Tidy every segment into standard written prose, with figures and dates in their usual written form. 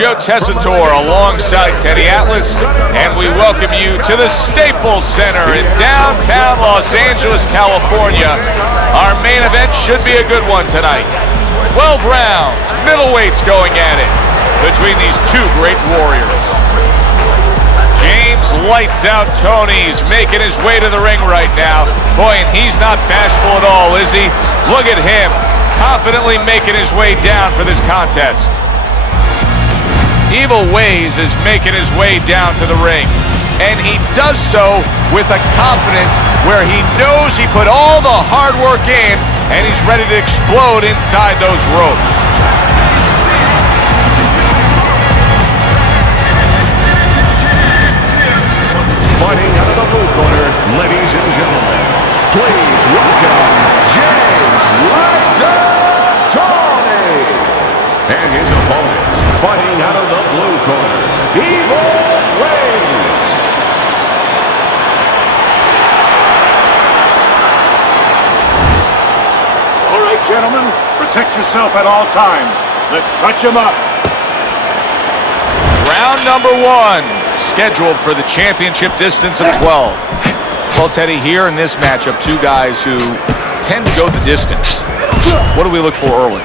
Joe Tessitore alongside Teddy Atlas, and we welcome you to the Staples Center in downtown Los Angeles, California. Our main event should be a good one tonight. 12 rounds, middleweights going at it between these two great warriors. James lights out Toney's making his way to the ring right now. Boy, and he's not bashful at all, is he? Look at him, confidently making his way down for this contest. Evil Ways is making his way down to the ring, and he does so with a confidence where he knows he put all the hard work in, and he's ready to explode inside those ropes. Fighting out of the blue corner, ladies and gentlemen, please welcome James "Lights Out" Toney, and his opponents, fighting out of the blue corner, Evil Ways. All right, gentlemen, protect yourself at all times. Let's touch him up. Round number one, scheduled for the championship distance of 12. Well, Teddy, here in this matchup, two guys who tend to go the distance. What do we look for early?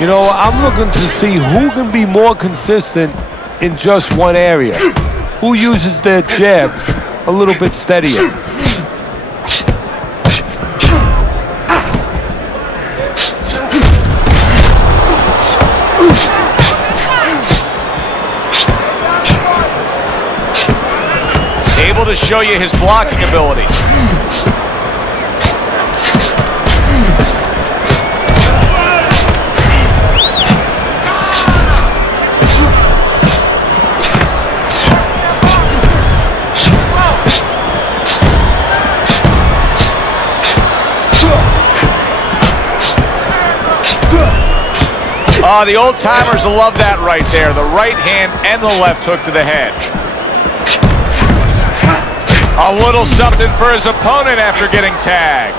You know, I'm looking to see who can be more consistent in just one area. Who uses their jab a little bit steadier. Able to show you his blocking ability. The old-timers will love that right there. The right hand and the left hook to the head. A little something for his opponent after getting tagged.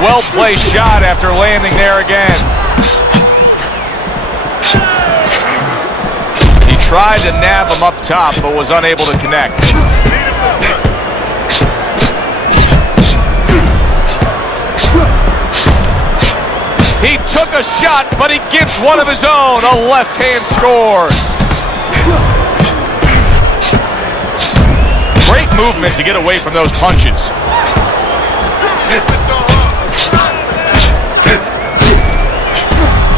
Well-placed shot after landing there again. He tried to nab him up top, but was unable to connect. He took a shot, but he gives one of his own. A left hand scores. Great movement to get away from those punches.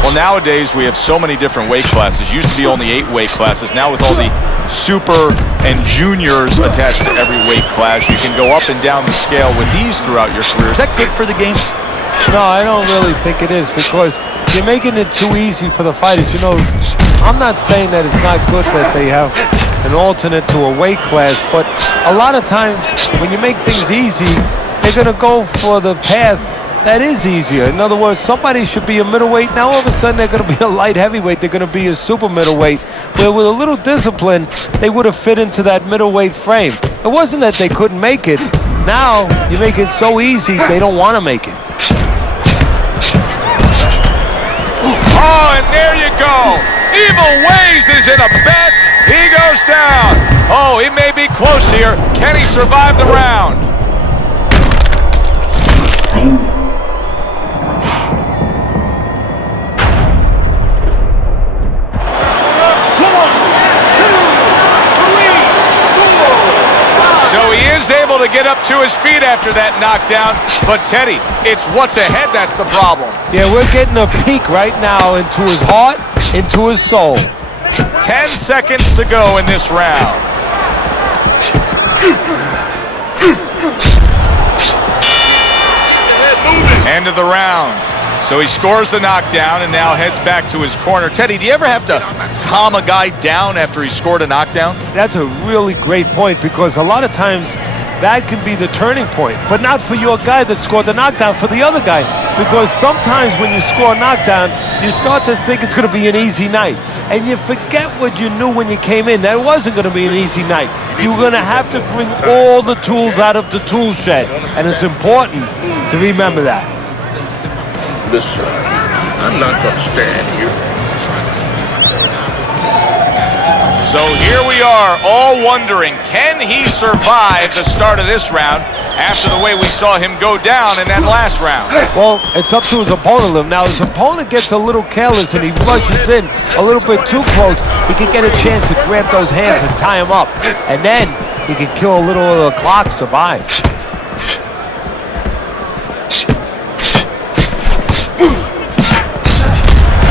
Well, nowadays we have so many different weight classes. Used to be only 8 weight classes. Now with all the super and juniors attached to every weight class, you can go up and down the scale with ease throughout your career. Is that good for the game? No, I don't really think it is, because you're making it too easy for the fighters. You know, I'm not saying that it's not good that they have an alternate to a weight class, but a lot of times when you make things easy, they're going to go for the path that is easier. In other words, somebody should be a middleweight. Now all of a sudden they're going to be a light heavyweight. They're going to be a super middleweight, where with a little discipline, they would have fit into that middleweight frame. It wasn't that they couldn't make it. Now you make it so easy, they don't want to make it. Oh, and there you go. Evil Ways is in a bet. He goes down. Oh, he may be close here. Can he survive the round? So he is able to get up to his feet after that knockdown. But Teddy, it's what's ahead that's the problem. Yeah, we're getting a peek right now into his heart, into his soul. 10 seconds to go in this round. End of the round. So he scores the knockdown and now heads back to his corner. Teddy, do you ever have to calm a guy down after he scored a knockdown? That's a really great point, because a lot of times that can be the turning point, but not for your guy that scored the knockdown, for the other guy. Because sometimes when you score a knockdown, you start to think it's going to be an easy night, and you forget what you knew when you came in, that it wasn't going to be an easy night. You're going to have to bring all the tools out of the tool shed, and it's important to remember that. Listen, I'm not going to stand here. So here we are, all wondering, can he survive the start of this round after the way we saw him go down in that last round? Well, it's up to his opponent. Now, his opponent gets a little careless and he rushes in a little bit too close. He can get a chance to grab those hands and tie him up. And then he can kill a little of the clock, survive.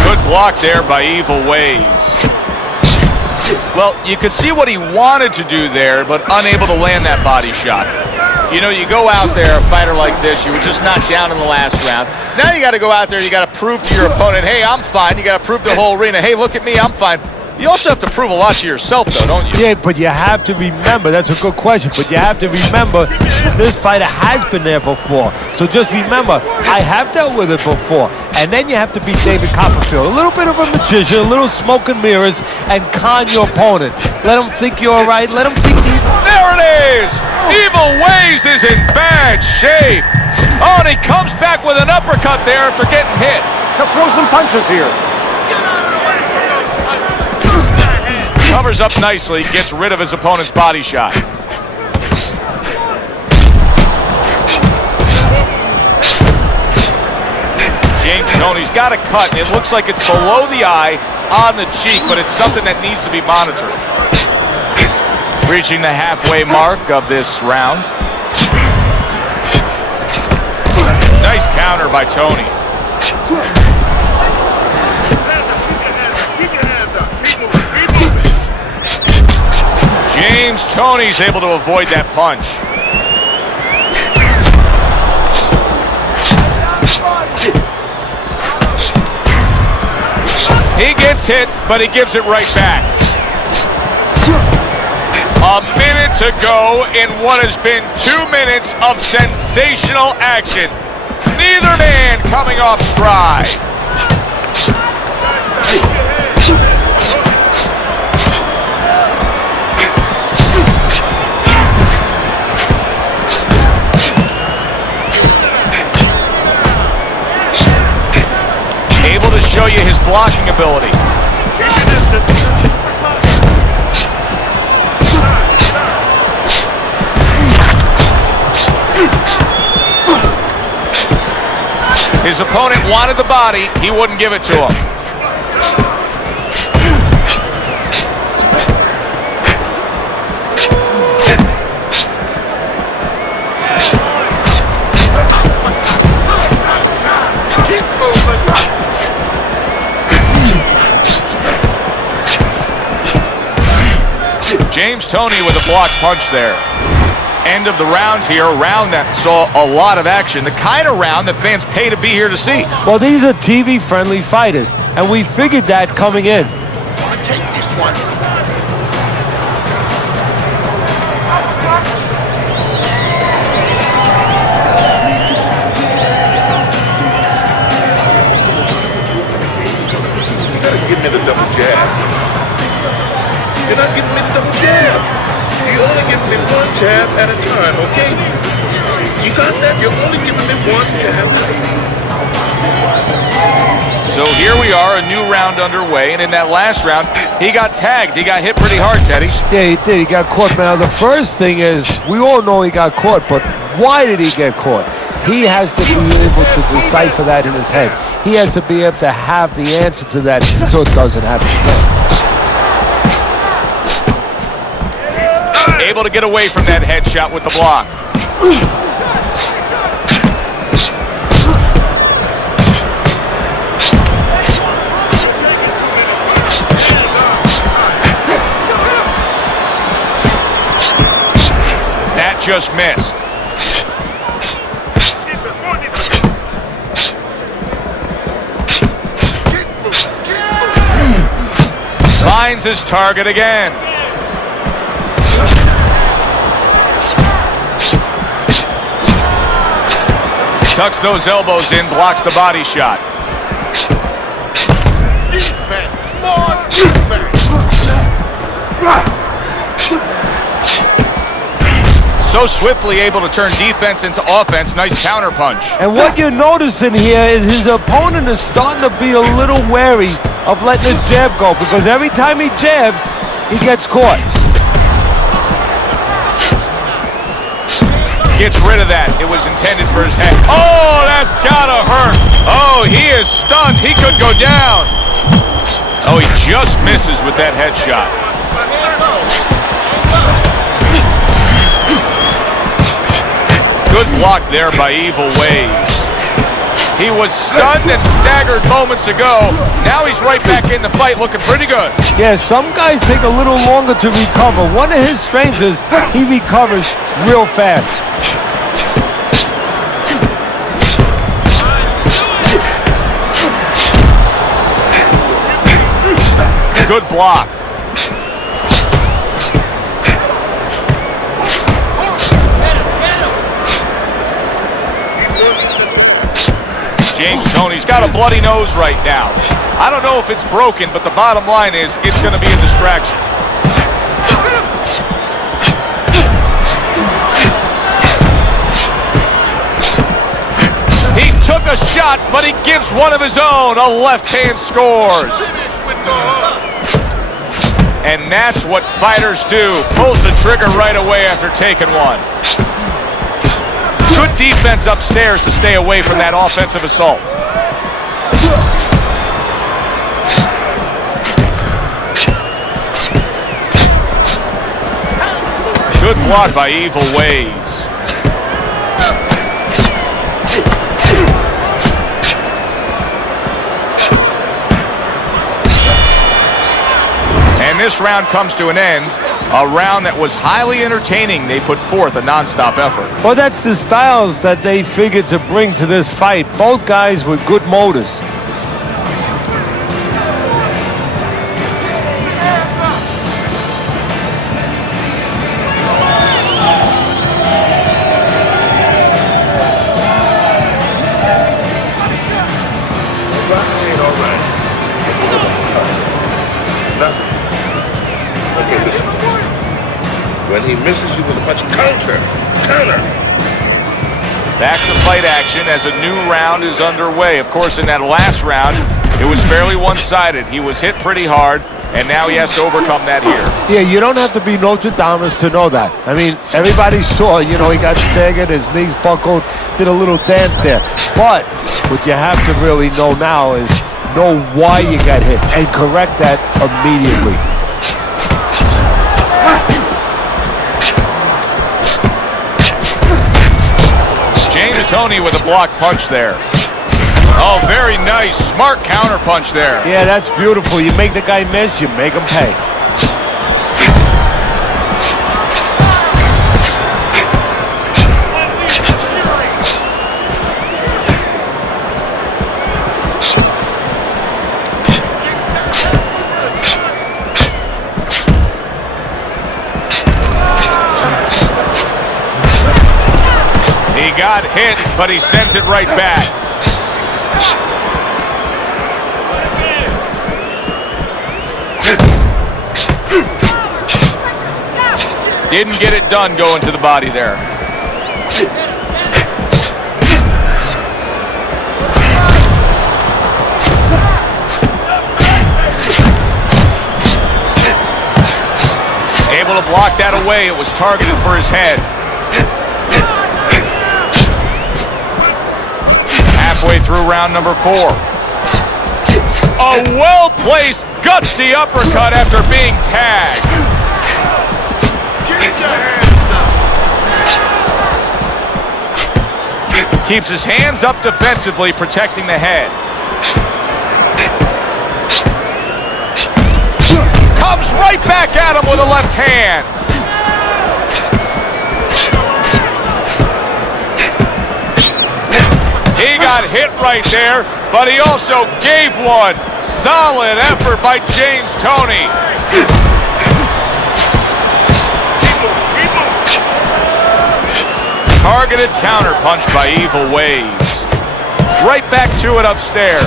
Good block there by Evil Ways. Well, you could see what he wanted to do there, but unable to land that body shot. You know, you go out there, a fighter like this, you were just knocked down in the last round. Now you got to go out there, you got to prove to your opponent, hey, I'm fine. You got to prove to the whole arena, hey, look at me, I'm fine. You also have to prove a lot to yourself, though, don't you? Yeah, but you have to remember, that's a good question, but you have to remember this fighter has been there before. So just remember, I have dealt with it before. And then you have to be David Copperfield. A little bit of a magician, a little smoke and mirrors, and con your opponent. Let him think you're all right, let him think you... There it is! Evil Ways is in bad shape. Oh, and he comes back with an uppercut there after getting hit. To throw some punches here. Covers up nicely, gets rid of his opponent's body shot. James Toney's got a cut, and it looks like it's below the eye on the cheek, but it's something that needs to be monitored. Reaching the halfway mark of this round. Nice counter by Toney. James Toney's able to avoid that punch. He gets hit, but he gives it right back. A minute to go in what has been 2 minutes of sensational action. Neither man coming off stride. Able to show you his blocking ability. His opponent wanted the body, he wouldn't give it to him. James Toney with a blocked punch there. End of the round here, a round that saw a lot of action, the kind of round that fans pay to be here to see. Well, these are TV-friendly fighters, and we figured that coming in. I'll take this one. You gotta give me the double jab. You're not giving me the double jab. You only give me one jab at a time, okay? You got that? You're only giving me one jab. So here we are, a new round underway, and in that last round, he got tagged. He got hit pretty hard, Teddy. Yeah, he did. He got caught. Now, the first thing is, we all know he got caught, but why did he get caught? He has to be able to decipher that in his head. He has to be able to have the answer to that so it doesn't happen again. Able to get away from that headshot with the block. That just missed. Finds his target again. Tucks those elbows in, blocks the body shot. Defense, more defense. So swiftly able to turn defense into offense. Nice counter punch. And what you're noticing here is his opponent is starting to be a little wary of letting his jab go, because every time he jabs, he gets caught. Gets rid of that. It was intended for his head. Oh, that's gotta hurt. Oh, he is stunned. He could go down. Oh, he just misses with that headshot. Good block there by Evil Ways. He was stunned and staggered moments ago. Now he's right back in the fight, looking pretty good. Yeah, some guys take a little longer to recover. One of his strengths is he recovers real fast. Good block. James Toney's got a bloody nose right now. I don't know if it's broken, but the bottom line is it's going to be a distraction. He took a shot, but he gives one of his own. A left hand scores. And that's what fighters do. Pulls the trigger right away after taking one. Good defense upstairs to stay away from that offensive assault. Good block by Evil Ways. And this round comes to an end. A round that was highly entertaining. They put forth a non-stop effort. Well, that's the styles that they figured to bring to this fight. Both guys with good motors. Okay, listen. When he misses you with a punch, counter. Back to fight action as a new round is underway. Of course, in that last round, it was fairly one-sided. He was hit pretty hard, and now he has to overcome that here. Yeah, you don't have to be Notre Dame to know that. I mean, everybody saw, he got staggered, his knees buckled, did a little dance there. But what you have to really know now is know why you got hit and correct that immediately. James Toney with a block punch there. Oh, very nice. Smart counter punch there. Yeah, that's beautiful. You make the guy miss, you make him pay. He got hit, but he sends it right back. Didn't get it done going to the body there. Able to block that away. It was targeted for his head. Halfway through round number 4. A well-placed, gutsy uppercut after being tagged. Keeps his hands up defensively, protecting the head. Comes right back at him with a left hand. He got hit right there, but he also gave one. Solid effort by James Toney. Targeted counter punch by Evil Ways. Right back to it upstairs.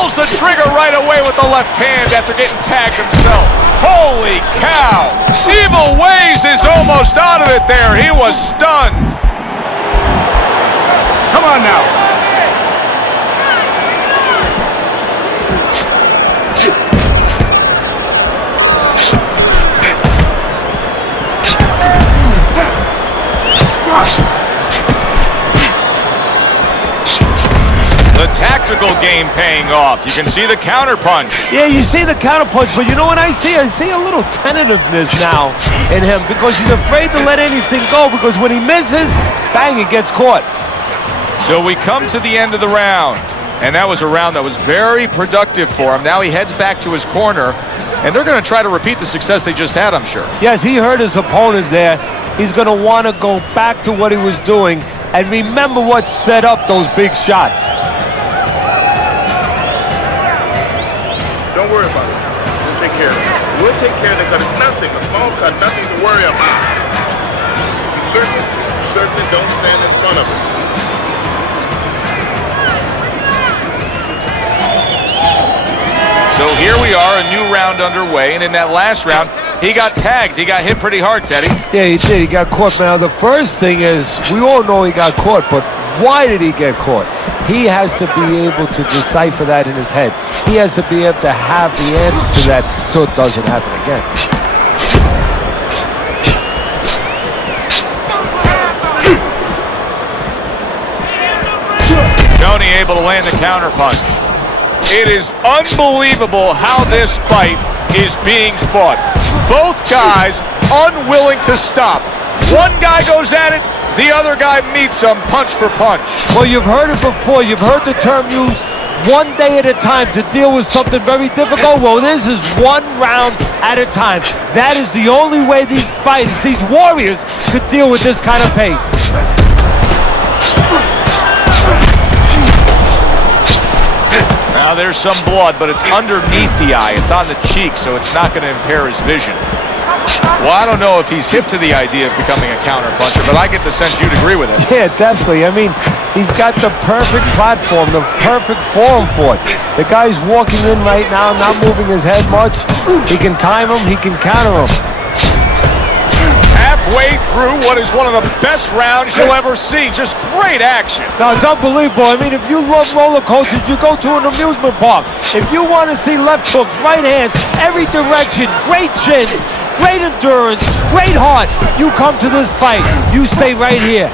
pulls the trigger right away with the left hand after getting tagged himself. Holy cow! Evil Ways is almost out of it there. He was stunned. Come on now. The tactical game paying off. You can see the counter punch. Yeah, you see the counter punch, but you know what I see? I see a little tentativeness now in him because he's afraid to let anything go because when he misses, bang, it gets caught. So we come to the end of the round, and that was a round that was very productive for him. Now he heads back to his corner, and they're going to try to repeat the success they just had, I'm sure. Yes, he hurt his opponent there. He's going to want to go back to what he was doing and remember what set up those big shots. Don't worry about it. We'll take care of it. We'll take care of it because it's nothing. A small cut, nothing to worry about. Certainly don't stand in front of it. So here we are, a new round underway, and in that last round, he got tagged. He got hit pretty hard, Teddy. Yeah, he did. He got caught. Now, the first thing is, we all know he got caught, but why did he get caught? He has to be able to decipher that in his head. He has to be able to have the answer to that so it doesn't happen again. Toney able to land the counter punch. It is unbelievable how this fight is being fought. Both guys unwilling to stop. One guy goes at it, the other guy meets him punch for punch. Well, you've heard it before. You've heard the term used, one day at a time to deal with something very difficult. Well, this is one round at a time. That is the only way these fighters, these warriors, could deal with this kind of pace. Now there's some blood, but it's underneath the eye. It's on the cheek, so it's not going to impair his vision. Well, I don't know if he's hip to the idea of becoming a counterpuncher, but I get the sense you'd agree with it. Yeah, definitely. I mean, he's got the perfect platform, the perfect form for it. The guy's walking in right now, not moving his head much. He can time him, he can counter him. Halfway through what is one of the best rounds you'll ever see. Just great action. Now, it's unbelievable. I mean, if you love roller coasters, you go to an amusement park. If you want to see left hooks, right hands, every direction, great chins, great endurance, great heart, you come to this fight. You stay right here.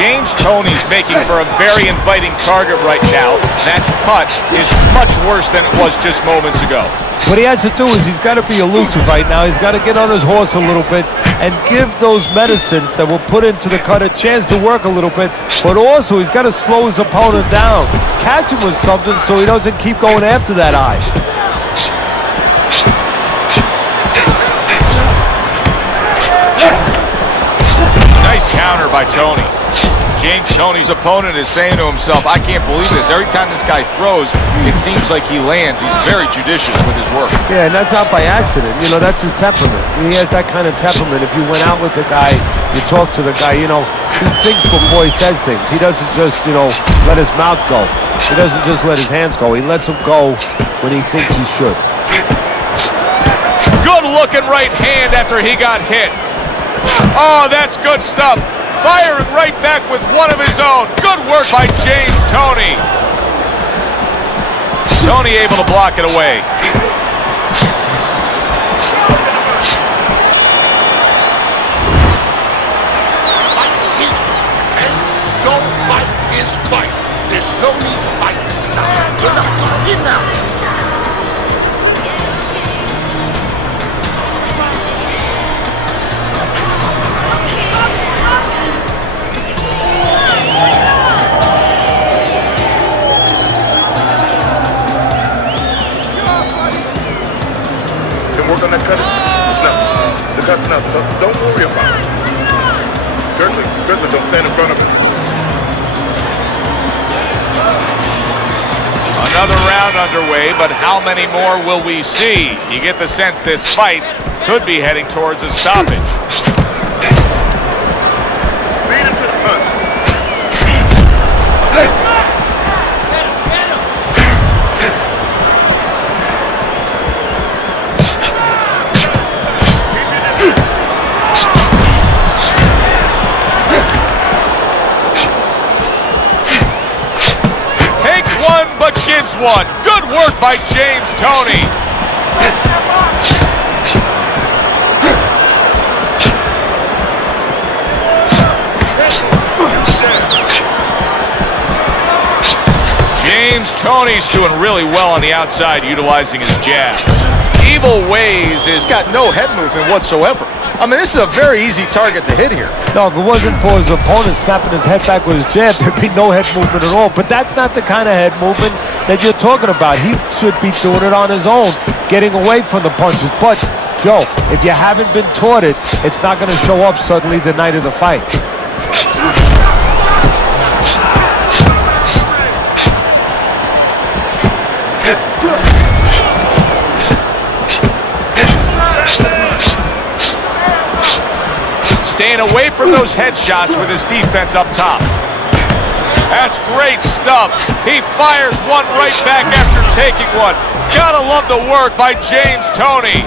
James Toney's making for a very inviting target right now. That cut is much worse than it was just moments ago. What he has to do is he's got to be elusive right now. He's got to get on his horse a little bit and give those medicines that were put into the cut a chance to work a little bit, but also he's got to slow his opponent down. Catch him with something so he doesn't keep going after that eye. Nice counter by Toney. James Toney's opponent is saying to himself, I can't believe this. Every time this guy throws, it seems like he lands. He's very judicious with his work. Yeah, and that's not by accident. You know, that's his temperament. He has that kind of temperament. If you went out with the guy, you talk to the guy, you know, he thinks before he says things. He doesn't just, you know, let his mouth go. He doesn't just let his hands go. He lets them go when he thinks he should. Good looking right hand after he got hit. Oh, that's good stuff. Firing right back with one of his own. Good work by James Toney. Toney able to block it away. Fight his and don't fight his fight. There's no need to fight this style. Get up. We're gonna cut it. round underway, but how many more will we see? You get the sense this fight could be heading towards a stoppage. Beat him to the punch. Takes one, but gives one. Good work by James Toney. James Toney's doing really well on the outside, utilizing his jab. Evil Ways has got no head movement whatsoever. I mean, this is a very easy target to hit here. No, if it wasn't for his opponent snapping his head back with his jab, there'd be no head movement at all. But that's not the kind of head movement that you're talking about. He should be doing it on his own, getting away from the punches. But, Joe, if you haven't been taught it, it's not going to show up suddenly the night of the fight. Staying away from those headshots with his defense up top. That's great stuff. He fires one right back after taking one. Gotta love the work by James Toney.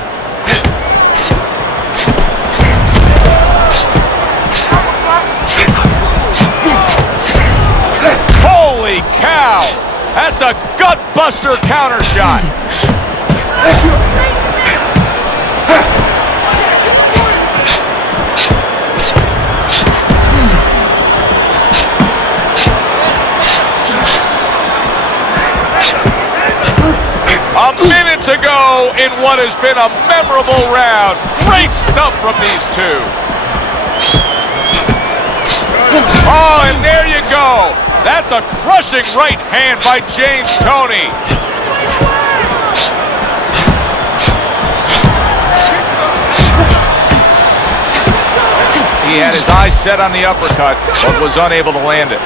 Holy cow! That's a gut-buster counter shot. A minute to go in what has been a memorable round. Great stuff from these two. Oh, and there you go. That's a crushing right hand by James Toney. He had his eyes set on the uppercut, but was unable to land it.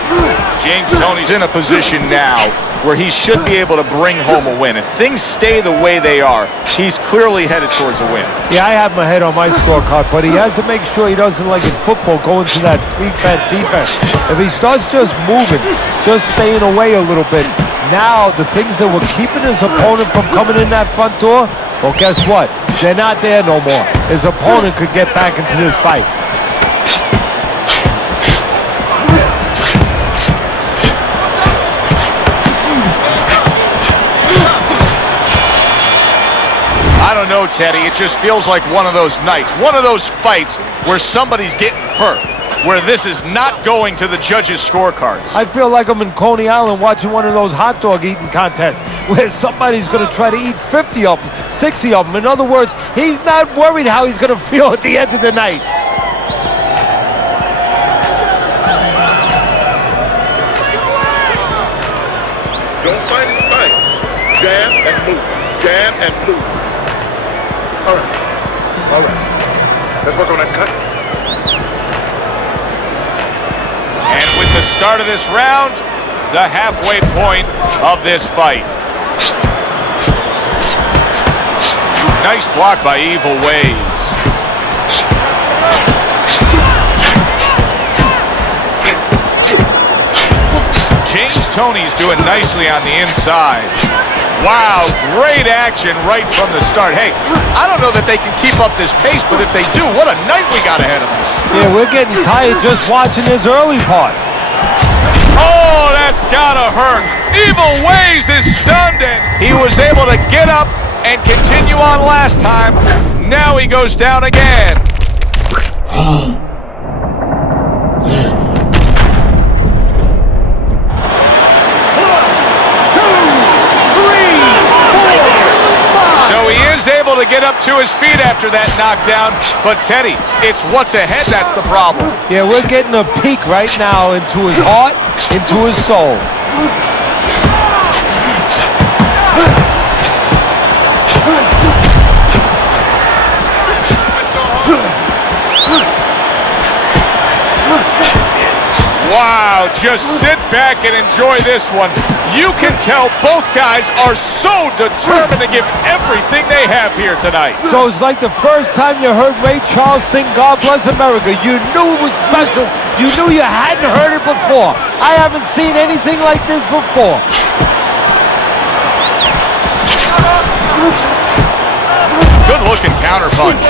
James Toney's in a position now where he should be able to bring home a win. If things stay the way they are, he's clearly headed towards a win. Yeah, I have my head on my scorecard, but he has to make sure he doesn't, like in football, go into that defense. If he starts just moving, just staying away a little bit, now the things that were keeping his opponent from coming in that front door, well, guess what? They're not there no more. His opponent could get back into this fight. I don't know, Teddy. It just feels like one of those nights, one of those fights where somebody's getting hurt, where this is not going to the judges' scorecards. I feel like I'm in Coney Island watching one of those hot dog eating contests where somebody's going to try to eat 50 of them, 60 of them. In other words, he's not worried how he's going to feel at the end of the night. Don't fight his fight. Jab and move. Jab and move. All right. Let's work on that cut. And with the start of this round, the halfway point of this fight. Nice block by Evil Ways. James Toney's doing nicely on the inside. Wow, great action right from the start. Hey, I don't know that they can keep up this pace, but if they do, what a night we got ahead of us. Yeah, we're getting tired just watching this early part. Oh, that's gotta hurt. Evil Ways is stunned, and he was able to get up and continue on last time. Now he goes down again. Able to get up to his feet after that knockdown, but Teddy, it's what's ahead that's the problem. Yeah, we're getting a peek right now into his heart, into his soul. Wow, just sit back and enjoy this one. You can tell both guys are so determined to give everything they have here tonight. So it's like the first time you heard Ray Charles sing God Bless America. You knew it was special. You knew you hadn't heard it before. I haven't seen anything like this before. Good looking counter punch.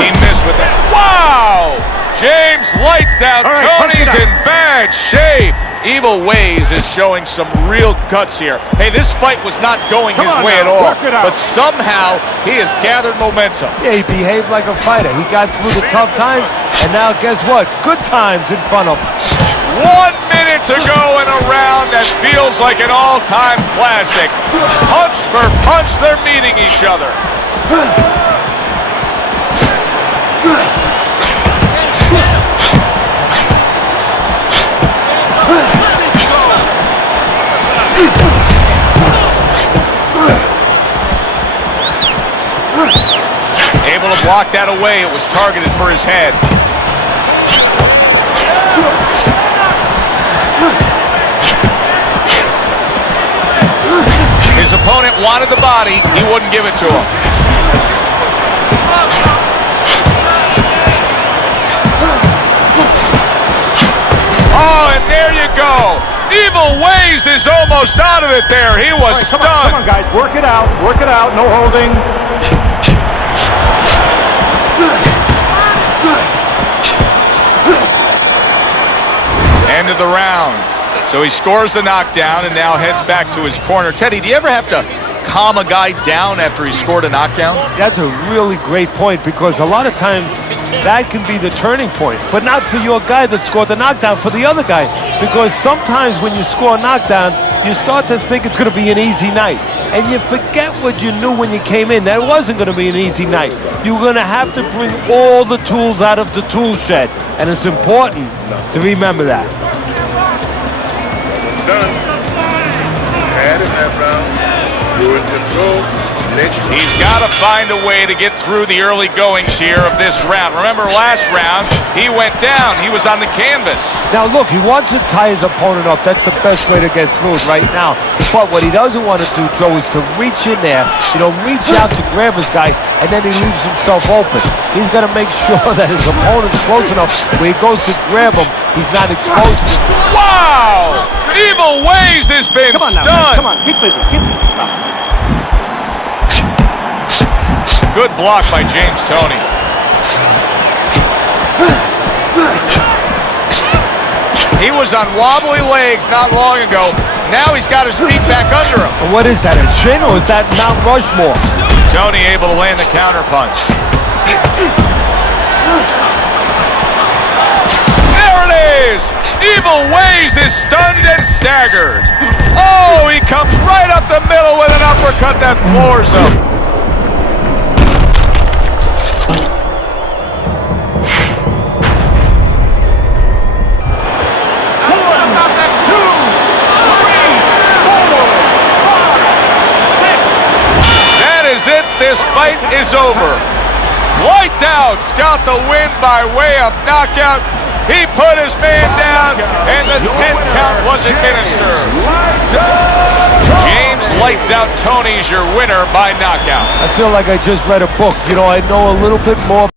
He missed with that. Wow! James lights out. All right, Toney's punch it in bad shape. Evil Ways is showing some real guts here. Hey, this fight was not going his way at all, but somehow he has gathered momentum. Yeah, he behaved like a fighter. He got through the tough times, and now guess what? Good times in front of him. 1 minute to go in a round that feels like an all-time classic. Punch for punch, they're meeting each other. Able to block that away. It was targeted for his head. His opponent wanted the body. He wouldn't give it to him. Oh, and there you go. Evil Ways is almost out of it there. He was stunned. Come on, guys. Work it out. Work it out. No holding. End of the round. So he scores the knockdown and now heads back to his corner. Teddy, do you ever have to calm a guy down after he scored a knockdown? That's a really great point, because a lot of times that can be the turning point, but not for your guy that scored the knockdown, for the other guy. Because sometimes when you score a knockdown, you start to think it's going to be an easy night. And you forget what you knew when you came in. That wasn't going to be an easy night. You're going to have to bring all the tools out of the tool shed. And it's important to remember that. Done. Had in that round. You're in control. Next round. He's got to find a way to get through the early goings here of this round. Remember last round, he went down. He was on the canvas. Now look, he wants to tie his opponent up. That's the best way to get through it right now. But what he doesn't want to do, Joe, is to reach in there, reach out to grab his guy, and then he leaves himself open. He's got to make sure that his opponent's close enough where he goes to grab him, he's not exposed to him. Wow! Evil Ways has been stunned. Come on. Keep busy. Keep busy. Good block by James Toney. He was on wobbly legs not long ago. Now he's got his feet back under him. And what is that, a chin, or is that Mount Rushmore? Toney able to land the counter punch. There it is! Evil Ways is stunned and staggered. Oh, he comes right up the middle with an uppercut that floors him. This fight is over. Lights out. Got the win by way of knockout. He put his man down, and the 10 count was administered. James Lights Out Toney's your winner by knockout. I feel like I just read a book. I know a little bit more